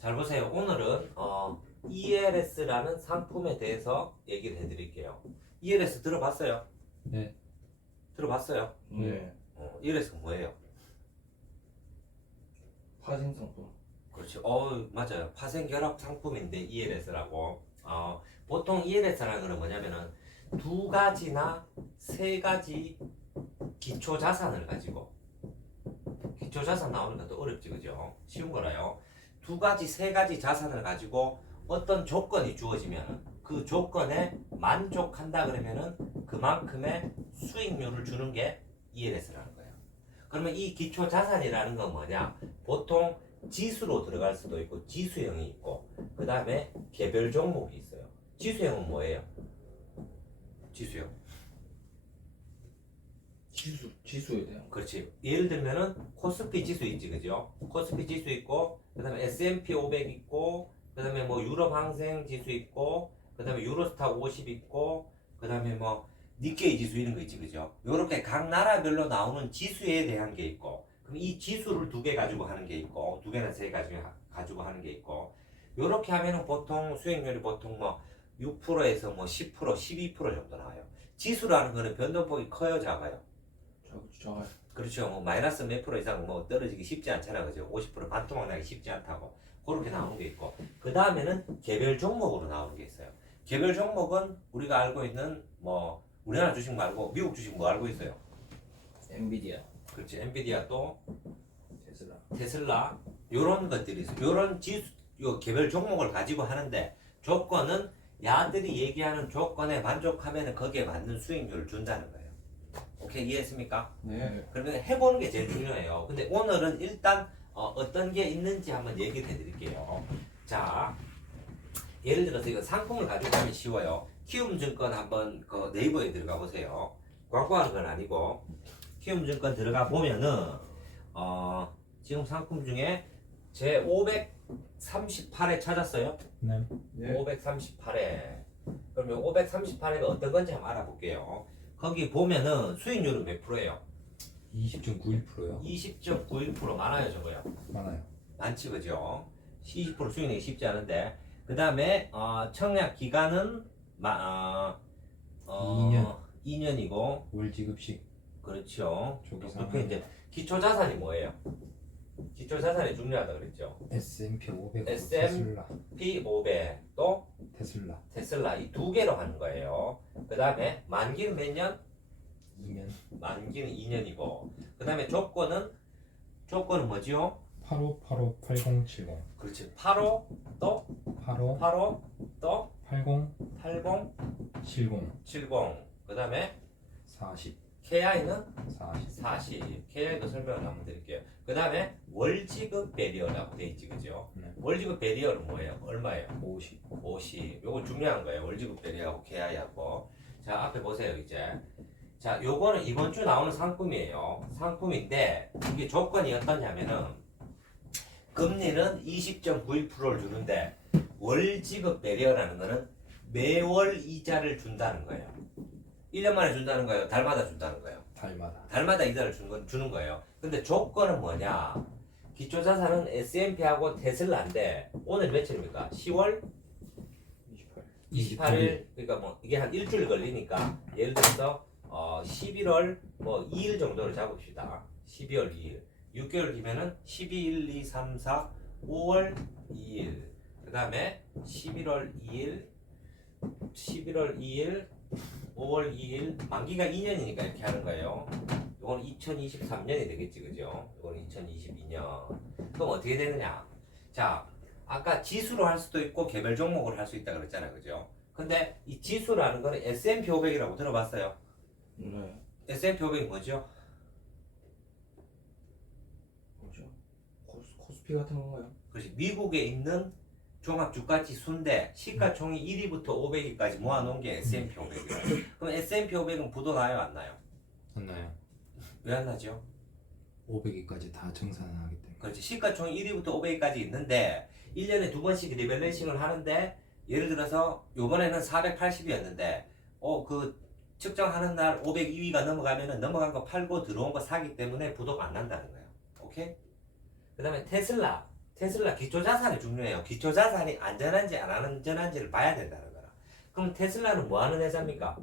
잘 보세요. 오늘은 어, ELS라는 상품에 대해서 얘기를 해드릴게요. ELS 들어봤어요? 네. 들어봤어요? 네. 어, ELS가 뭐예요? 파생 상품. 그렇죠. 어, 맞아요. 파생 결합 상품인데 ELS라고. 어, 보통 ELS라는 거는 뭐냐면은 두 가지나 세 가지 기초 자산을 가지고 기초 자산 나오는 것도 어렵지 그죠? 쉬운 거라요. 두 가지 세 가지 자산을 가지고 어떤 조건이 주어지면 그 조건에 만족한다 그러면은 그만큼의 수익률을 주는 게 ELS라는 거예요. 그러면 이 기초 자산이라는 건 뭐냐? 보통 지수로 들어갈 수도 있고 지수형이 있고 그 다음에 개별 종목이 있어요. 지수형은 뭐예요? 지수형. 지수 지수에 대한. 그렇지. 예를 들면은 코스피 지수 있지, 그죠? 코스피 지수 있고 그 다음에 S&P 500 있고 그 다음에 뭐 유럽 항생 지수 있고 그 다음에 유로스타 50 있고 그 다음에 뭐 니케이 지수 이런 거 있지, 그죠? 요렇게 각 나라별로 나오는 지수에 대한 게 있고 그럼 이 지수를 두 개 가지고 하는 게 있고 두 개나 세 가지고 하- 가지고 하는 게 있고 요렇게 하면은 보통 수익률이 보통 뭐 6%에서 뭐 10%, 12% 정도 나와요. 지수라는 거는 변동폭이 커요, 작아요? 저 저. 그렇죠. 뭐 마이너스 몇 프로 이상 뭐 떨어지기 쉽지 않잖아, 그죠? 50% 반토막 나기 쉽지 않다고 그렇게 나오는 게 있고 그 다음에는 개별 종목으로 나오는 게 있어요. 개별 종목은 우리가 알고 있는 뭐 우리나라 주식 말고 미국 주식 뭐 알고 있어요? 엔비디아. 그렇지. 엔비디아 또 테슬라. 테슬라 요런 것들이 있어요. 요런 지수 요 개별 종목을 가지고 하는데 조건은 야들이 얘기하는 조건에 만족하면 거기에 맞는 수익률을 준다는 거예요. 오케이 이해했습니까? 네. 그러면 해보는 게 제일 중요해요. 근데 오늘은 일단 어, 떤게 있는지 한번 얘기를 해드릴게요. 자, 예를 들어서 이거 상품을 가지고 가면 쉬워요. 키움증권 한번 그 네이버에 들어가 보세요. 광고하는 건 아니고 키움증권 들어가 보면은 어, 지금 상품 중에 제 538회 찾았어요. 네. 네. 538회. 그러면 538회가 어떤 건지 한번 알아볼게요. 거기 보면은 수익률은 몇 프로예요? 20.91%요. 20.91% 많아요, 저거요. 많아요. 많지, 그죠? 20% 수익내기 쉽지 않은데. 그 다음에, 어, 청약 기간은, 마, 어, 2년. 2년이고, 월 지급식 그렇죠. 조기 그렇게 상품 이제, 기초 자산이 뭐예요? 기초 자산이 중요하다 그랬죠. S&P 500 SM. 테슬라 P500, 또 테슬라 테슬라 이 두 개로 하는 거예요. 그 다음에 만기는 몇 년? 2년 만기는 2년이고, 그 다음에 조건은, 조건은 뭐지요? 85 85 80 70 그렇지. 85, 또 85 85, 또 80 80, 70 70. 그 다음에 40 KI는 40 40. KI도 설명을 한번 드릴게요. 그 다음에 월지급 배리어라고 돼 있지, 그죠? 네. 월지급 배리어는 뭐예요? 얼마예요? 50 50. 요거 중요한 거예요. 월지급 배리하고 KI하고. 자, 앞에 보세요, 이제. 자, 요거는 이번 주 나오는 상품이에요. 상품인데, 이게 조건이 어떠냐면은, 금리는 20.91%를 주는데, 월지급 배리어라는 거는 매월 이자를 준다는 거예요. 1년 만에 준다는 거예요. 달마다 준다는 거예요. 달마다 달마다 이자를 주는, 건, 주는 거예요. 근데 조건은 뭐냐? 기초자산은 S&P하고 테슬라인데, 오늘 며칠입니까? 10월 28. 28일 그러니까 뭐 이게 한 일주일 걸리니까 예를 들어서 어 11월 뭐 2일 정도를 잡읍시다. 12월 2일. 6개월 뒤면은 12일 2 3 4 5월 2일. 그다음에 11월 2일 11월 2일 5월 2일 만기가 2년이니까 이렇게 하는 거예요. 이건 2023년이 되겠지 그죠? 이건 2022년. 그럼 어떻게 되느냐? 자, 아까 지수로 할 수도 있고 개별 종목으로 할 수 있다 그랬잖아요. 그죠? 근데 이 지수라는 거는 S&P 500이라고 들어봤어요. 네. S&P 500이 뭐죠? 뭐죠? 코스 코스피 같은 건가요? 그렇지. 미국에 있는 종합 주가 지수인데 시가총이 1위부터 500위까지 모아놓은 게 S&P 500이에요. 그럼 S&P 500은 부도 나요, 안 나요? 맞나요? 왜 안 나죠? 500위까지 다 정산하기 때문에 그렇지. 시가총이 1위부터 500위까지 있는데 1년에 두 번씩 리밸런싱을 하는데 예를 들어서 요번에는 480이었는데 어그 측정하는 날 502위가 넘어가면은 넘어간 거 팔고 들어온 거 사기 때문에 부도가 안 난다는 거예요. 오케이? 그 다음에 테슬라. 테슬라 기초 자산이 중요해요. 기초 자산이 안전한지 안 안전한지를 봐야 된다는 거라. 그럼 테슬라는 뭐 하는 회사입니까?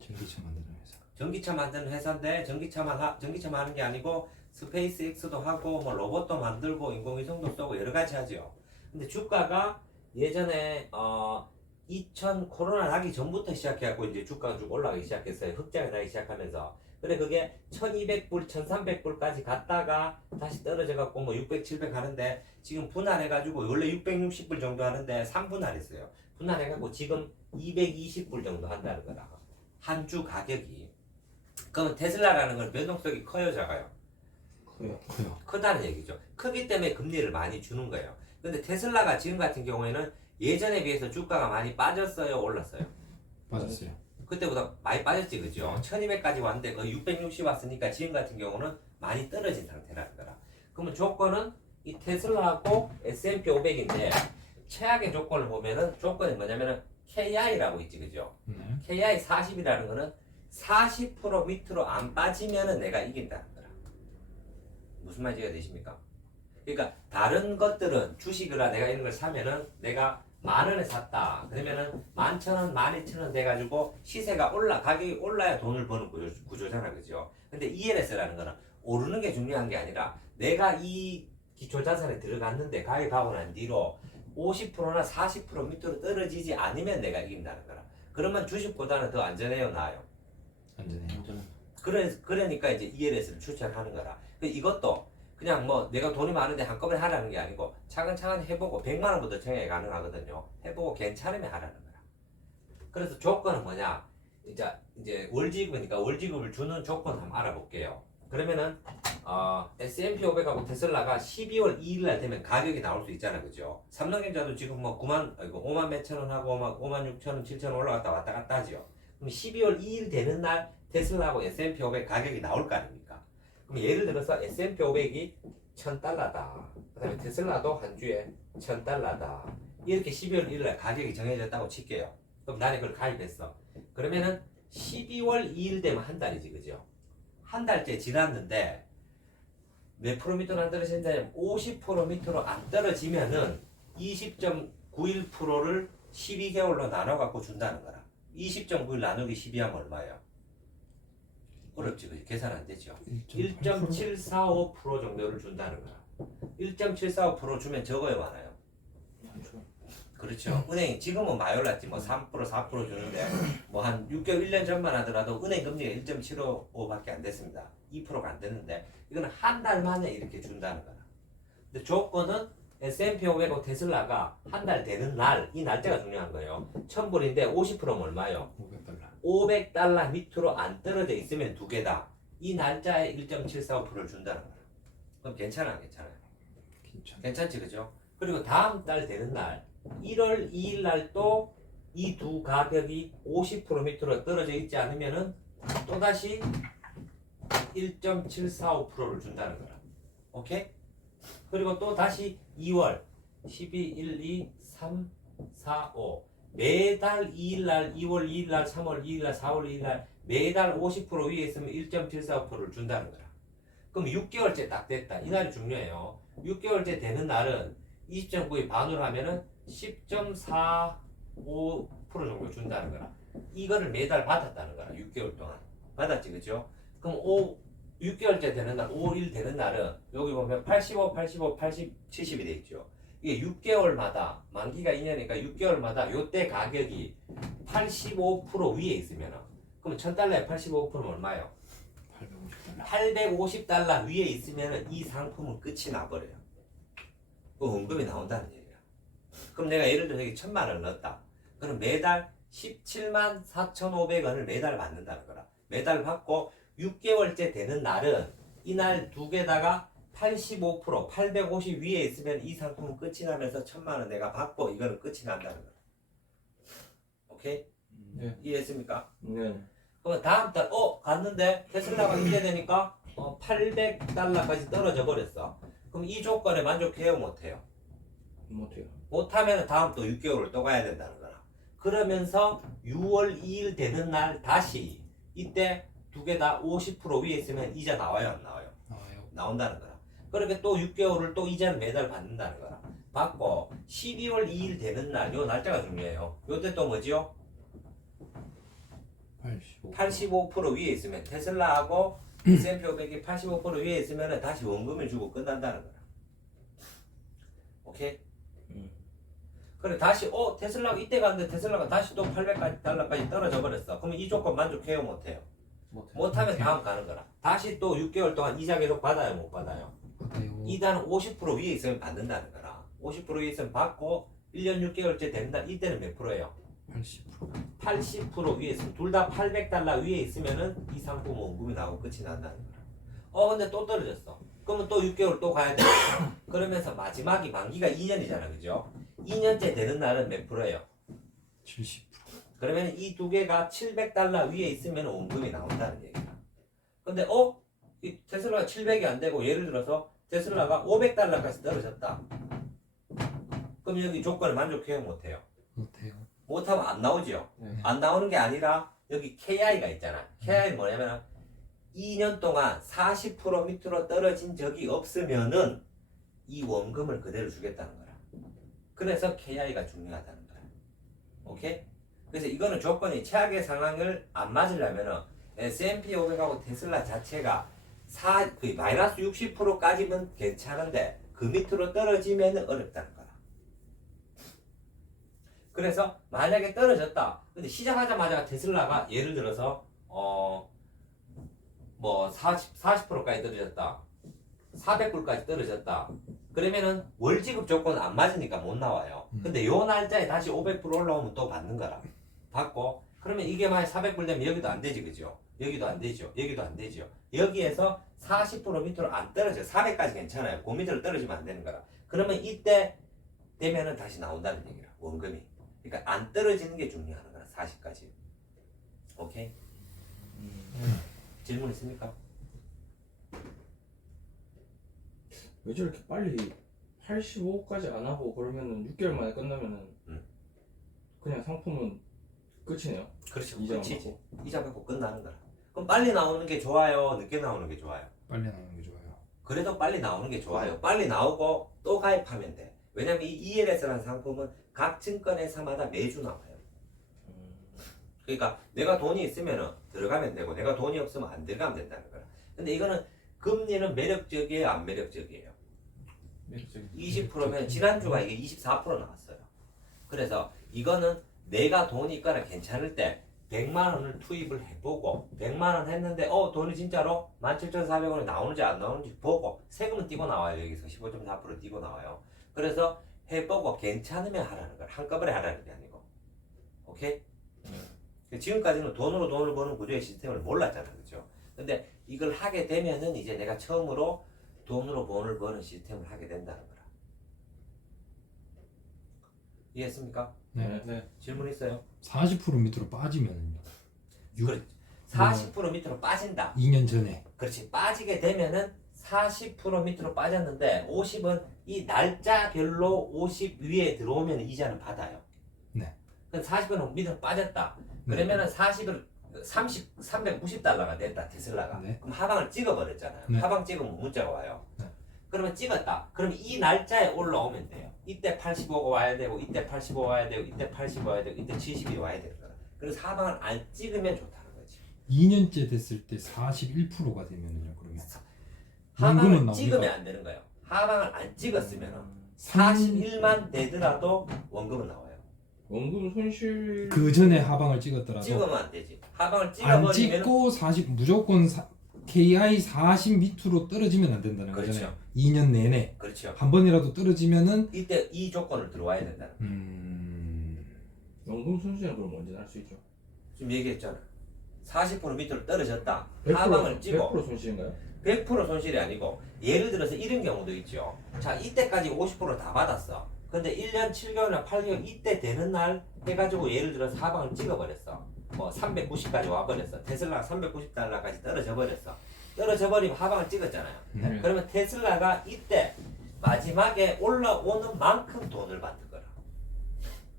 전기차 만드는 회사. 전기차 만드는 회사인데 전기차만 하, 전기차만 하는 게 아니고 스페이스 X도 하고 뭐 로봇도 만들고 인공위성도 쏘고 여러 가지 하죠. 근데 주가가 예전에 어 2000 코로나 나기 전부터 시작해갖고 이제 주가가 쭉 올라가기 시작했어요. 흑자가 나기 시작하면서. 근데 그게 1200불, 1300불까지 갔다가 다시 떨어져 갖고 뭐 600, 700 하는데 지금 분할해 가지고 원래 660불 정도 하는데 3분할했어요. 분할해 갖고 지금 220불 정도 한다는 거다. 한 주 가격이. 그럼 테슬라라는 건 변동성이 커요, 작아요? 커요. 커요. 크다는 얘기죠. 크기 때문에 금리를 많이 주는 거예요. 근데 테슬라가 지금 같은 경우에는 예전에 비해서 주가가 많이 빠졌어요, 올랐어요. 빠졌어요. 그때보다 많이 빠졌지, 그죠? 1200까지 왔는데 거의 660 왔으니까 지금 같은 경우는 많이 떨어진 상태라는 거라. 그러면 조건은 이 테슬라하고 S&P 500인데 최악의 조건을 보면은 조건이 뭐냐면은 KI라고 있지, 그죠? 네. KI 40이라는 거는 40% 밑으로 안 빠지면은 내가 이긴다는 거라. 무슨 말인지 되십니까? 그러니까 다른 것들은 주식이라 내가 이런 걸 사면은 내가 만 원에 샀다. 그러면은 만천 원, 만 이천 원 돼가지고 시세가 올라 가격이 올라야 돈을 버는 구조, 구조잖아, 그죠? 근데 ELS라는 거는 오르는 게 중요한 게 아니라 내가 이 기초 자산에 들어갔는데 가격하고 난 뒤로 50%나 40% 밑으로 떨어지지 않으면 내가 이긴다는 거라. 그러면 주식보다는 더 안전해요, 나아요. 안전해요. 완전 그래, 그러니까 이제 ELS를 추천하는 거라. 그 이것도 그냥 뭐 내가 돈이 많은데 한꺼번에 하라는 게 아니고 차근차근 해보고 100만 원부터 청약이 가능하거든요. 해보고 괜찮으면 하라는 거라. 그래서 조건은 뭐냐? 이제 이제 월지급이니까 월지급을 주는 조건 한번 알아볼게요. 그러면은 어, S&P 500하고 테슬라가 12월 2일 날 되면 가격이 나올 수 있잖아, 그죠? 삼성전자도 지금 뭐 9만, 아이고 5만 몇천 원 하고 5만, 5만 6천 원, 7천 원 올라갔다 왔다 갔다 하죠. 그럼 12월 2일 되는 날 테슬라하고 S&P 500 가격이 나올 거 아닙니까? 그럼 예를 들어서 S&P 500이 1000달러다. 그 다음에 테슬라도 한 주에 1000달러다. 이렇게 12월 1일 날 가격이 정해졌다고 칠게요. 그럼 나는 그걸 가입했어. 그러면은 12월 2일 되면 한 달이지, 그죠? 한 달째 지났는데 몇 프로 밑으로 안 떨어진다면 50% 밑으로 안 떨어지면은 20.91%를 12개월로 나눠 갖고 준다는 거라. 20.91 나누기 12하면 얼마예요? 어렵지, 그지? 계산 안 되죠. 1.745% 정도를 준다는 거야. 1.745% 주면 적어요, 많아요. 그렇죠. 은행이 지금은 많이 올랐지. 뭐 3%, 4% 주는데 뭐 한 6개월, 1년 전만 하더라도 은행 금리가 1.75밖에 안 됐습니다. 2%가 안 됐는데 이거는 한 달 만에 이렇게 준다는 거야. 근데 조건은 S&P 500하고 테슬라가 한 달 되는 날, 이 날짜가 중요한 거예요. 1000불인데 50%면 얼마요? 500달러. 500달러 밑으로 안 떨어져 있으면 두 개다. 이 날짜에 1.745%를 준다는 거야. 그럼 괜찮아, 안 괜찮아요? 괜찮. 괜찮지, 그죠? 그리고 다음 달 되는 날, 1월 2일 날 또 이 두 가격이 50% 밑으로 떨어져 있지 않으면은 또다시 1.745%를 준다는 거야. 오케이? 그리고 또 다시 2월 12, 1, 2, 3, 4, 5 매달 2일 날, 2월 2일 날, 3월 2일 날, 4월 2일 날 매달 50% 위에 있으면 1.745%를 준다는 거야. 그럼 6개월째 딱 됐다. 이 날이 중요해요. 6개월째 되는 날은 20.9의 반으로 하면은 10.45% 정도 준다는 거라. 이거를 매달 받았다는 거라. 6개월 동안. 받았지, 그죠? 그럼 5, 6개월째 되는 날, 5일 되는 날은 여기 보면 85, 85, 80, 70이 돼 있죠. 이게 6개월마다 만기가 2년이니까 6개월마다 요때 가격이 85% 위에 있으면 그럼 1000달러에 85%면 얼마예요? 850달러. 850달러 위에 있으면 이 상품은 끝이 나버려요. 그 원금이 나온다는 얘기야. 그럼 내가 예를 들어 여기 천만 원을 넣었다. 그럼 매달 17만 4,500원을 매달 받는다는 거라. 매달 받고 6개월째 되는 날은 이날 두 개다가 85% 850 위에 있으면 이 상품은 끝이 나면서 천만 원 내가 받고 이거는 끝이 난다는 거야. 오케이? 네. 이해했습니까? 네. 그럼 다음 달, 어, 갔는데 테슬라가 이래 되니까 어, 800달러까지 떨어져 버렸어. 그럼 이 조건에 만족해요, 못해요? 못해요. 못하면 다음 또 6개월을 또 가야 된다는 거라. 그러면서 6월 2일 되는 날 다시 이때 두 개 다 50% 위에 있으면 이자 나와요, 안 나와요? 나와요. 나온다는 거라. 그렇게 또 6개월을 또 이자를 매달 받는다는 거라. 받고 12월 2일 되는 날, 요 날짜가 중요해요. 요때 또 뭐지요? 85. 85% 위에 있으면 테슬라하고 S&P 500이 85% 위에 있으면 다시 원금을 주고 끝난다는 거라. 오케이? 음. 그래 다시 어 테슬라가 이때 갔는데 테슬라가 다시 또 800달러까지 떨어져 버렸어. 그러면 이 조건 만족해요 못해요? 못하면 다음 가는 거라. 다시 또 6개월 동안 이자 계속 받아요 못 받아요? 이단은 50% 위에 있으면 받는다는 거라. 50% 위에 있으면 받고 1년 6개월째 된다. 이때는 몇 프로예요? 80%. 80% 위에 있으면 둘 다 800달러 위에 있으면은 이 상품 원금이 나오고 끝이 난다는 거라. 어 근데 또 떨어졌어. 그러면 또 6개월 또 가야 돼. 그러면서 마지막이 만기가 2년이잖아, 그죠? 2년째 되는 날은 몇 프로예요? 70%. 그러면 이 두 개가 700달러 위에 있으면 원금이 나온다는 얘기야. 근데 어? 이 테슬라가 700이 안 되고 예를 들어서 테슬라가 500달러까지 떨어졌다. 그럼 여기 조건을 만족해요, 못해요? 어때요? 못하면 안 나오죠. 네. 안 나오는 게 아니라 여기 KI가 있잖아. KI는 뭐냐면 2년 동안 40% 밑으로 떨어진 적이 없으면은 이 원금을 그대로 주겠다는 거라. 그래서 KI가 중요하다는 거야. 오케이? 그래서 이거는 조건이 최악의 상황을 안 맞으려면은 S&P 500하고 테슬라 자체가 사, 그 마이너스 60%까지는 괜찮은데 그 밑으로 떨어지면 어렵다는 거라. 그래서 만약에 떨어졌다. 근데 시작하자마자 테슬라가 예를 들어서 어 뭐 40, 40%까지 떨어졌다. 400불까지 떨어졌다. 그러면은 월지급 조건은 안 맞으니까 못 나와요. 음. 근데 요 날짜에 다시 500불 올라오면 또 받는 거라. 받고 그러면 이게 만약 400불 되면 여기도 안 되지 그죠? 여기도 안 되죠. 여기도 안 되죠. 여기에서 40% 밑으로 안 떨어져. 400까지 괜찮아요. 그 밑으로 떨어지면 안 되는 거라. 그러면 이때 되면은 다시 나온다는 얘기라. 원금이. 그러니까 안 떨어지는 게 중요한 거라. 40까지. 오케이? 음. 질문 있습니까? 왜 저렇게 빨리 85까지 안 하고 그러면은 6개월 만에 끝나면은 음. 그냥 상품은 끝이네요. 그렇죠. 이자 끝이지. 이자 받고 끝나는 거라. 그럼 빨리 나오는 게 좋아요? 늦게 나오는 게 좋아요? 빨리 나오는 게 좋아요. 그래도 빨리 나오는 게 좋아요. 빨리 나오고 또 가입하면 돼. 왜냐면 이 ELS라는 상품은 각 증권회사마다 매주 나와요. 음. 그러니까 내가 돈이 있으면은 들어가면 되고 내가 돈이 없으면 안 들어가면 된다는 거야. 근데 이거는 금리는 매력적이에요, 안 매력적이에요? 매력적인. 20%면 지난주가 이게 24% 나왔어요. 그래서 이거는 내가 돈이 있거나 괜찮을 때 100만 원을 투입을 해보고 100만 원 했는데 어 돈이 진짜로 17,400원이 나오는지 안 나오는지 보고 세금은 띄고 나와요. 여기서 15.4% 띄고 나와요. 그래서 해보고 괜찮으면 하라는 걸 한꺼번에 하라는 게 아니고 오케이? 지금까지는 돈으로 돈을 버는 구조의 시스템을 몰랐잖아 그죠? 근데 이걸 하게 되면은 이제 내가 처음으로 돈으로 돈을 버는 시스템을 하게 된다는 거라. 이해했습니까? 네. 네. 질문 있어요? 40% 밑으로 빠지면은요. 육- 그래. 40% 밑으로 빠진다. 2년 전에. 그렇지. 빠지게 되면은 40% 밑으로 빠졌는데 50은 이 날짜별로 50 위에 들어오면 이자는 받아요. 네. 그럼 40은 밑으로 빠졌다. 네. 그러면은 40을 30 390달러가 됐다 테슬라가. 네. 그럼 하방을 찍어버렸잖아요. 네. 하방 찍으면 문자가 와요. 네. 그러면 찍었다. 그럼 이 날짜에 올라오면 돼요. 이때 85가 와야 되고, 이때 85 와야 되고, 이때 80 와야 되고, 이때 70이 와야 되는 거야. 그래서 하방을 안 찍으면 좋다는 거지. 2년째 됐을 때 41%가 되면은요. 그러면 하방을 나옵니까? 찍으면 안 되는 거예요. 하방을 안 찍었으면 음. 41만 되더라도 원금은 나와요. 원금 손실. 그 전에 하방을 찍었더라도 찍으면 안 되지. 하방을 안 찍어버리면 찍고 40 무조건 사, KI 40 밑으로 떨어지면 안 된다는 그렇죠. 거잖아요. 2년 내내 그렇죠. 한 번이라도 떨어지면은 이때 이 조건을 들어와야 된다는 거예요. 음 원금 손실은 그럼 언제 날 수 있죠? 지금 얘기했잖아. 40% 밑으로 떨어졌다. 100% 하방을 찍어. 100% 손실인가요? 100% 손실이 아니고 예를 들어서 이런 경우도 있죠. 자 이때까지 50%다 받았어. 근데 1년 7개월이나 8개월 이때 되는 날 해가지고 예를 들어서 하방을 찍어버렸어. 뭐 390까지 와버렸어. 테슬라가 390달러까지 떨어져 버렸어. 떨어져 버리면 하방을 찍었잖아요. 네. 그러면 테슬라가 이때 마지막에 올라오는 만큼 돈을 받는 거라.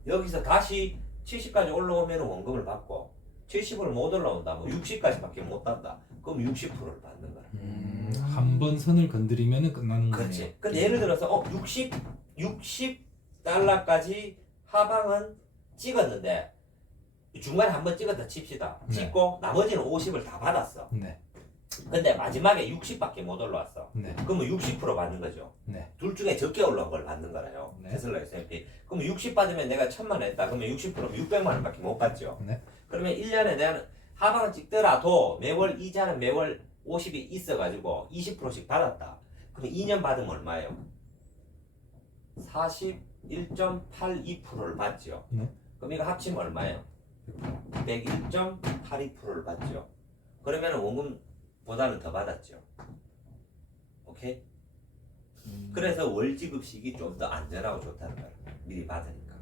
여기서 다시 70까지 올라오면 원금을 받고 70을 못 올라온다. 뭐 60까지밖에 못 받다. 그럼 60%를 받는 거라. 음, 한 번 선을 건드리면 끝나는 거네요. 그렇지. 근데 예를 들어서 어 60, 60 달러까지 하방은 찍었는데 중간에 한 번 찍었다 칩시다. 네. 찍고 나머지는 50을 다 받았어. 네, 근데 마지막에 60밖에 못 올라왔어. 네, 그러면 60% 받는 거죠. 네. 둘 중에 적게 올라온 걸 받는 거라요. 네. 테슬라 S&P. 그럼 60 받으면 내가 1000만 원 했다. 그러면 60%면 600만 원밖에 못 받죠. 네. 그러면 1년에 내가 하방을 찍더라도 매월 이자는 매월 50이 있어가지고 20%씩 받았다. 그럼 2년 받으면 얼마예요? 41.82%를 받죠. 네. 그럼 이거 합치면 얼마예요? 101.82%를 받죠. 그러면 원금보다는 더 받았죠. 오케이? 음. 그래서 월 지급식이 좀 더 안전하고 좋다는 거야. 미리 받으니까.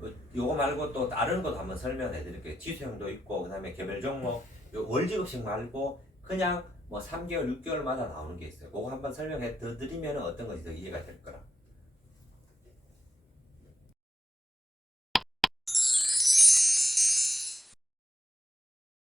어, 요거 말고 또 다른 것도 한번 설명해 드릴게요. 지수형도 있고 그다음에 개별 종목 요월 지급식 말고 그냥 뭐 3개월, 6개월마다 나오는 게 있어요. 그거 한번 설명해 드- 드리면 어떤 것이 더 이해가 될 거라.